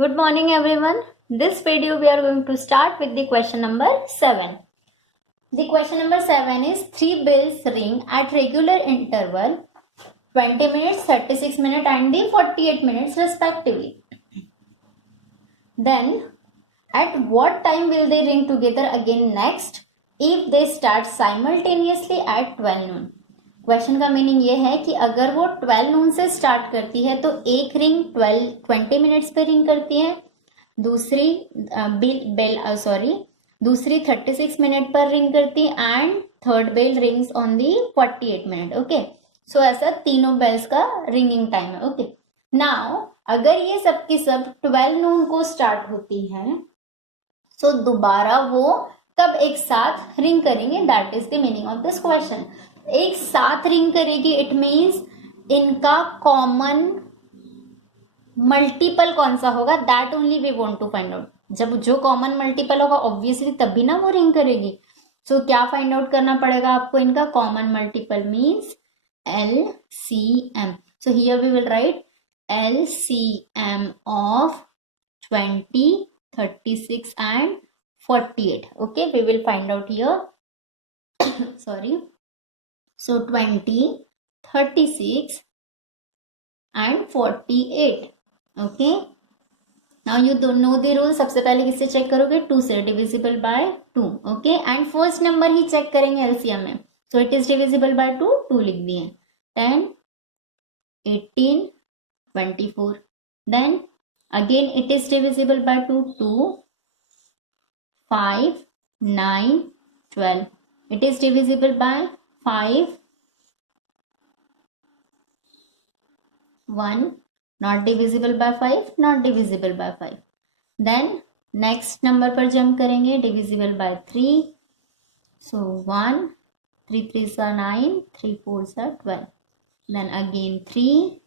Good morning everyone. This video we are going to start with the question number 7. The question number 7 is 3 bells ring at regular interval 20 minutes, 36 minutes and the 48 minutes respectively. Then at what time will they ring together again next if they start simultaneously at 12 noon? Question का मीनिंग ये है कि अगर वो 12 नून से स्टार्ट करती है तो एक रिंग 20 मिनट्स पे रिंग करती है, दूसरी दूसरी 36 मिनट पर रिंग करती and third bell rings on the 48 minute. Okay, so ऐसा तीनों बेल्स का रिंगिंग टाइम है. ओके, नाउ अगर ये सब की सब 12 नून को स्टार्ट होती है सो दोबारा वो कब एक साथ रिंग करेंगे, that is the meaning of this question. एक साथ रिंग करेगी इट मीन्स इनका कॉमन मल्टीपल कौन सा होगा, that only we want to find out. जब जो कॉमन मल्टीपल होगा ऑब्वियसली तभी ना वो रिंग करेगी. सो क्या फाइंड आउट करना पड़ेगा आपको, इनका common multiple means LCM. So here we will write LCM of 20, 36 and 48. Okay, we will find out here. Sorry. So 20, 36 and 48. Okay. Now you don't know the rule. सबसे पहले किससे चेक करोगे, 2 से, divisible by 2. Okay, and first number ही check करेंगे LCM में. So it is divisible by 2, 2 लिख दिए. 10, 18, 24. Then again it is divisible by 2, 2, 5, 9, 12. It is divisible by 5, 1, not divisible by 5, not divisible by 5. Then next number पर जंप करेंगे, divisible by 3. So 1, 3 3s are 9, 3 4s are 12. Then again 3,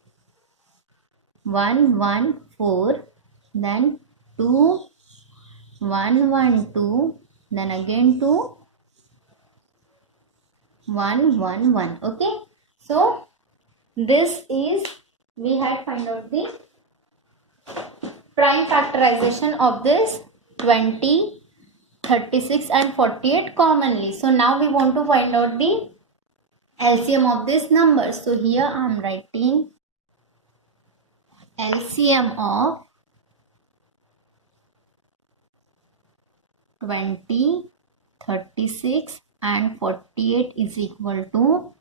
1 1 4. Then 2, 1 1 2. Then again 2, 1 1 1. Okay, so this is, we had find out the prime factorization of this 20, 36 and 48 commonly. So now we want to find out the LCM of this number. So here I am writing LCM of 20, 36 and 48 is equal to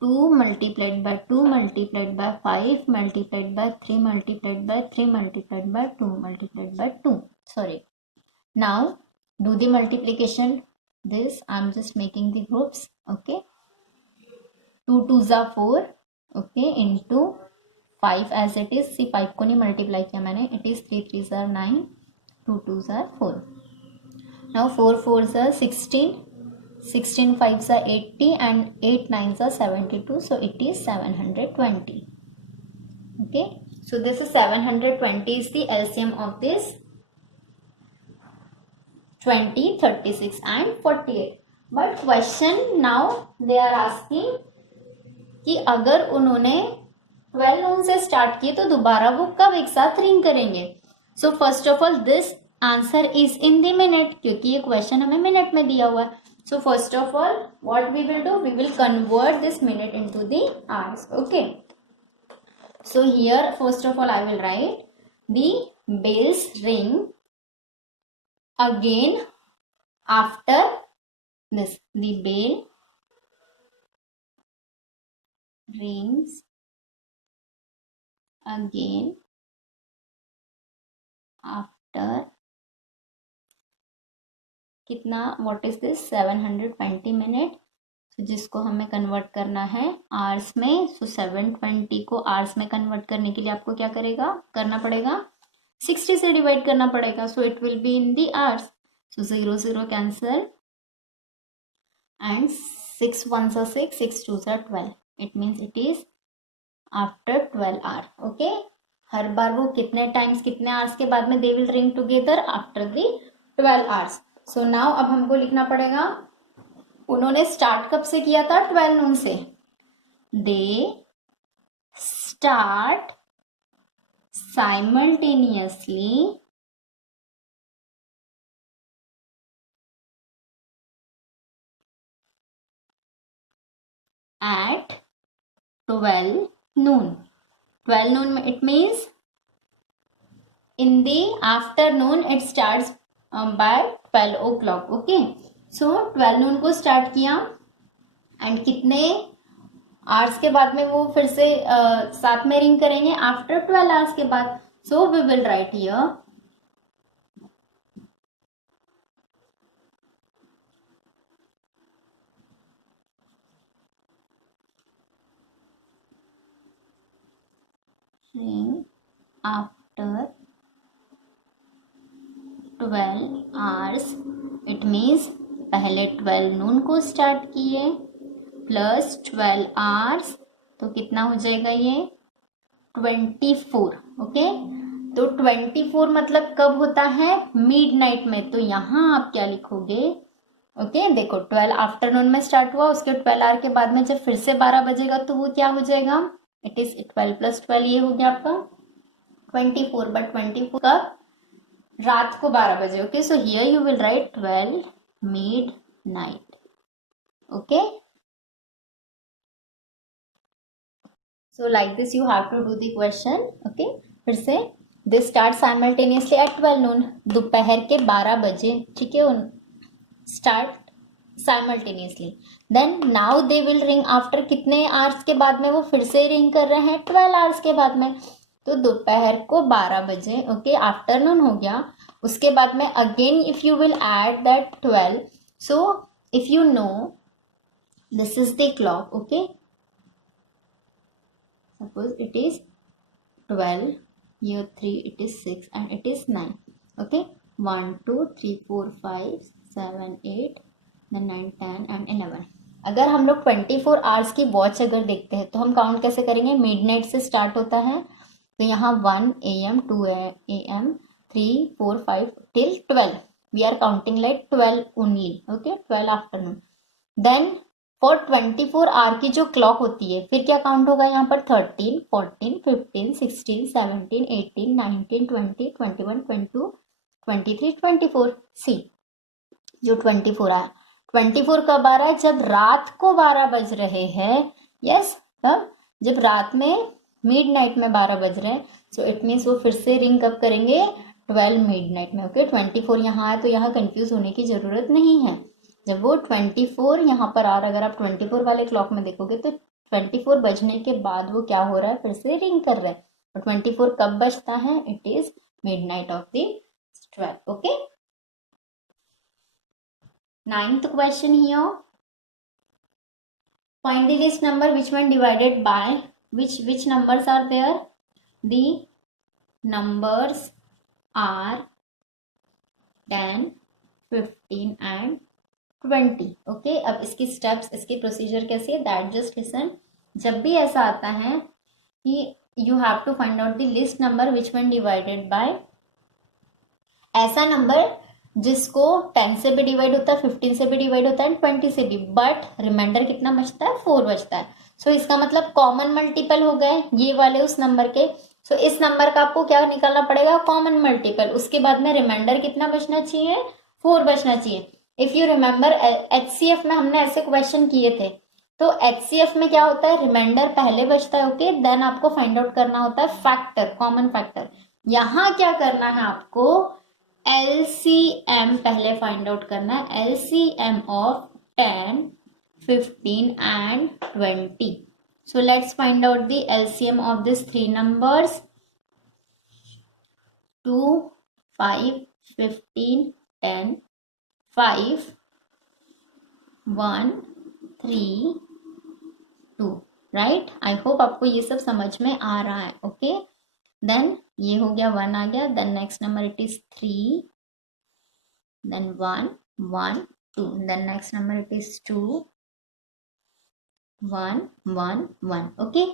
2 multiplied by 2 multiplied by 5 multiplied by 3 multiplied by 3 multiplied by 2 multiplied by 2. Sorry. Now do the multiplication. This I am just making the groups. Okay. 2 2s are 4. Okay, into 5 as it is. See 5 को नहीं multiply किया मैंने. It is 3 3s are 9. 2 2s are 4. Now 4 4s are 16, 16 5s are 80 and 8 9s are 72. So it is 720. Okay, so this is 720 is the LCM of this 20, 36 and 48. But question now they are asking कि अगर उन्होंने 12 नून से स्टार्ट किए तो दोबारा वो कब एक साथ रिंग करेंगे. So first of all this answer is in the minute, क्योंकि ये क्वेश्चन हमें मिनट में दिया हुआ है. So first of all what we will do, we will convert this minute into the hours. Okay, so here first of all I will write the bells ring again after this. The bell rings again after कितना, what is this, 720 minute. तो जिसको हमें कन्वर्ट करना है आवर्स में. सो 720 को आवर्स में कन्वर्ट करने के लिए आपको क्या करना पड़ेगा, 60 से डिवाइड करना पड़ेगा. So it will be in the hours. So 0 0 cancel and 6 1s are 6, 6 2s are 12. It means it is after 12 hours. Okay, हर बार वो कितने टाइम्स कितने आवर्स के बाद में they will ring together after the 12 hours. So now अब हमको लिखना पड़ेगा उन्होंने स्टार्ट कब से किया था, 12 नून से. They start simultaneously at 12 noon. 12 noon, it means in the afternoon. It starts by 12 o'clock. Okay, so 12 noon को start किया एंड कितने आवर्स के बाद में वो फिर से साथ में रिंग करेंगे आफ्टर 12 आवर्स के बाद. So we will write here ring after 12 hours. It means पहले 12 नून को स्टार्ट किए प्लस 12 आवर्स, तो कितना हो जाएगा ये 24. ओके, तो 24 मतलब कब होता है? मिडनाइट में. तो यहाँ आप क्या लिखोगे? ओके, देखो 12 आफ्टरनून में स्टार्ट हुआ, उसके 12 आवर के बाद में जब फिर से 12 बजेगा तो वो क्या हो जाएगा? इट इज 12 प्लस 12, ये हो गया आपका 24. बट 24 कब? रात को 12 बजे. Okay, so here you will write 12 midnight. Okay, so like this you have to do the question. okay, फिर से this start simultaneously at 12 noon. दोपहर के 12 बजे. ठीक है, start simultaneously. then now they will ring after कितने hours के बाद में वो फिर से रिंग कर रहे हैं? 12 hours के बाद में. तो दोपहर को 12 बजे. ओके, आफ्टरनून हो गया. उसके बाद में again if you will add that 12. So if you know this is the clock. Okay, suppose it is 12, here 3, it is 6 and it is 9. okay, 1 2 3 4 5 7 8 then 9 10 and 11. अगर हम लोग 24 आवर्स की वॉच अगर देखते हैं तो हम काउंट कैसे करेंगे? मिडनाइट से स्टार्ट होता है, तो यहाँ 1 AM 2 AM 3 4 5 till 12. We are counting like 12 only. Okay, 12 afternoon. Then for 24 hour की जो क्लॉक होती है फिर क्या काउंट होगा यहाँ पर? 13 14 15 16 17 18 19 20 21 22 23 24. सी जो 24 आया, 24 कब आ रहा है? जब रात को 12 बज रहे हैं. यस, तब जब रात में मिडनाइट में 12 बज रहे हैं. सो इट मीन्स वो फिर से रिंग कब करेंगे? 12 मिडनाइट में. ओके, 24 यहाँ आया तो यहाँ कंफ्यूज होने की जरूरत नहीं है. जब वो 24 यहाँ पर आ रहा है, अगर आप 24 वाले क्लॉक में देखोगे तो 24 बजने के बाद वो क्या हो रहा है? फिर से रिंग कर रहा है. और 24 कब बजता है? It is midnight of the 12. Okay, 9th question here. Find the list number which one divided by which numbers are there? The numbers are 10 15 and 20. Okay, अब इसकी स्टेप्स, इसकी प्रोसीजर कैसी है? That just listen. जब भी ऐसा आता है कि you have to find out the least number which one divided by, ऐसा नंबर जिसको 10 से भी डिवाइड होता है, 15 से भी डिवाइड होता है, 20 से भी, बट रिमाइंडर कितना बचता है? 4 बचता है. सो इसका मतलब कॉमन मल्टीपल हो गए ये वाले उस नंबर के. सो इस नंबर का आपको क्या निकालना पड़ेगा? Common multiple. उसके बाद में रिमाइंडर कितना बचना चाहिए? 4 बचना चाहिए. इफ यू रिमेंबर HCF में हमने ऐसे क्वेश्चन किए थे, तो HCF में क्या होता है? रिमाइंडर पहले बचता है. ओके, देन आपको फाइंड आउट करना होता है फैक्टर, कॉमन फैक्टर. यहाँ क्या करना है आपको? LCM पहले फाइंड आउट करना है. LCM of 10 15 and 20. So let's find out the LCM of these three numbers. 2 5 15 10 5 1 3 2. Right, I hope आपको ये सब समझ में आ रहा है. ओके, देन ये हो गया 1 आ गया. Then next number it is 3, then 1 1 2. Then next number it is 2 1 1 1. okay,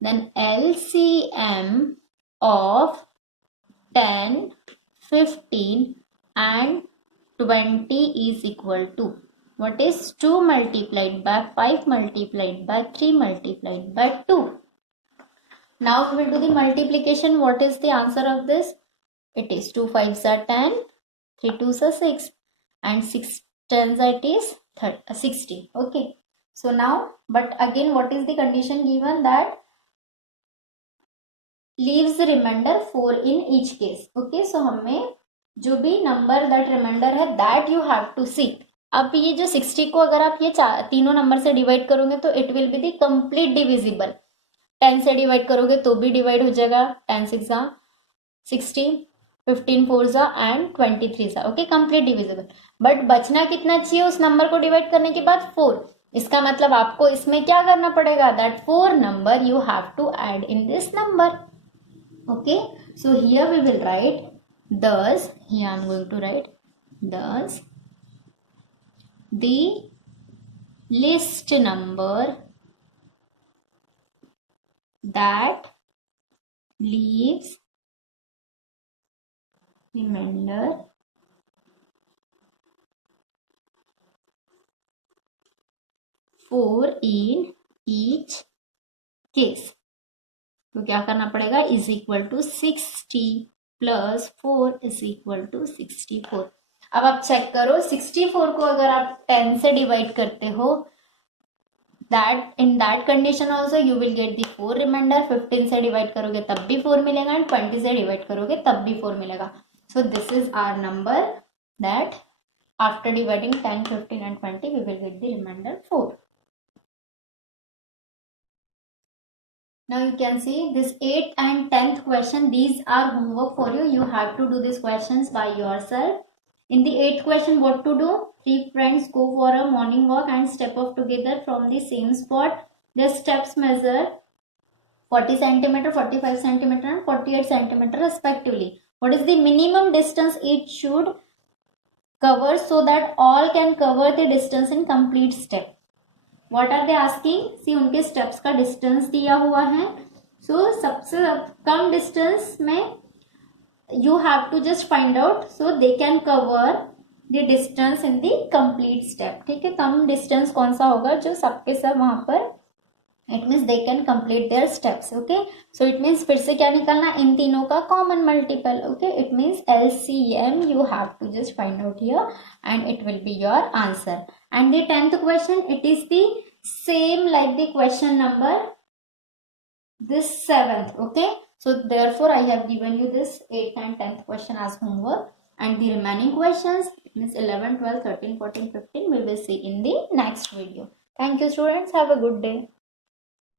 then LCM of 10 15 and 20 is equal to, what is 2 multiplied by 5 multiplied by 3 multiplied by 2? Now we will do the multiplication. What is the answer of this? It is 2 5s are 10, 3 2s are 6, and 6 10s are it is 60. Okay, so now, but again what is the condition given? That leaves the remainder 4 in each case. Okay, so हमें जो भी number that remainder है that you have to seek. अब ये जो 60 को अगर आप ये तीनों नंबर से डिवाइड करोगे तो it will be the complete divisible. 10 से डिवाइड करोगे तो भी डिवाइड हो जाएगा. 10 6 60, 15 4 एंड 23 ओके, कंप्लीट डिविजिबल. बट बचना कितना चाहिए उस नंबर को डिवाइड करने के बाद? 4. इसका मतलब आपको इसमें क्या करना पड़ेगा? That 4 number you have to add in this number. Okay, so here we will write thus, here I am going to write thus the list number that leaves remainder 4 in each case. तो क्या करना पड़ेगा? Is equal to 60 plus 4 is equal to 64. अब आप चेक करो, 64 को अगर आप 10 से डिवाइड करते हो, that in that condition also you will get the 4 remainder. 15 से डिवाइड करोगे तब भी 4 मिलेगा, एंड 20 से डिवाइड करोगे तब भी 4 मिलेगा. So this is our number that after dividing 10 15 and 20 we will get the remainder 4. Now you can see this 8th and 10th question, these are homework for you. You have to do these questions by yourself. In the 8th question, what to do? 3 friends go for a morning walk and step off together from the same spot. Their steps measure 40 centimeter, 45 centimeter and 48 centimeter respectively. What is the minimum distance each should cover so that all can cover the distance in complete step? What are they asking? See, उनके steps का distance दिया हुआ है. So सबसे कम distance में you have to just find out so they can cover the distance in the complete step. ठीक है, कम distance कौन सा होगा जो सबके सब वहां पर, it means they can complete their steps. Okay, so it means फिर से क्या निकालना? इन तीनों का common multiple. Okay, it means LCM you have to just find out here and it will be your answer. And the 10th question, it is the same like the question number this 7th. Okay, so therefore I have given you this 8th and 10th question as homework, and the remaining questions, it means 11 12 13 14 15 we will see in the next video. Thank you students, have a good day.